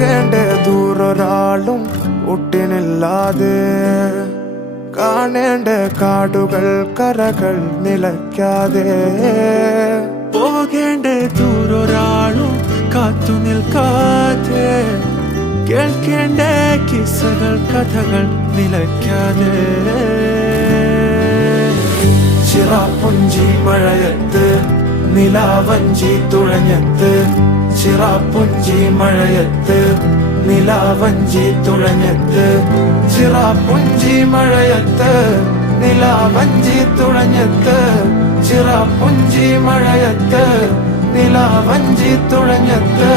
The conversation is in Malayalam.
പോകേണ്ട ദൂരൊരാളും ഒട്ടിനില്ലാതെ കാണേണ്ട കാടുകൾ കരകൾ നിലയ്ക്കാതെ പോകേണ്ട ദൂരൊരാളും കാത്തു നിൽക്കാതെ കേൾക്കേണ്ട കിസ്സകൾ കഥകൾ നിലയ്ക്കാതെ ചിറാപ്പുഞ്ചി മഴയത്ത് നിലാവഞ്ചി തുഴഞ്ഞത്ത് ചിറാപ്പുഞ്ചി മഴയത്ത് നിലാവഞ്ചി തുഴഞ്ഞത്ത് ചിറാപ്പുഞ്ചി മഴയത്ത് നിലാവഞ്ചി തുഴഞ്ഞത്ത് ചിറാപ്പുഞ്ചി മഴയത്ത് നിലാവഞ്ചി തുഴഞ്ഞത്ത്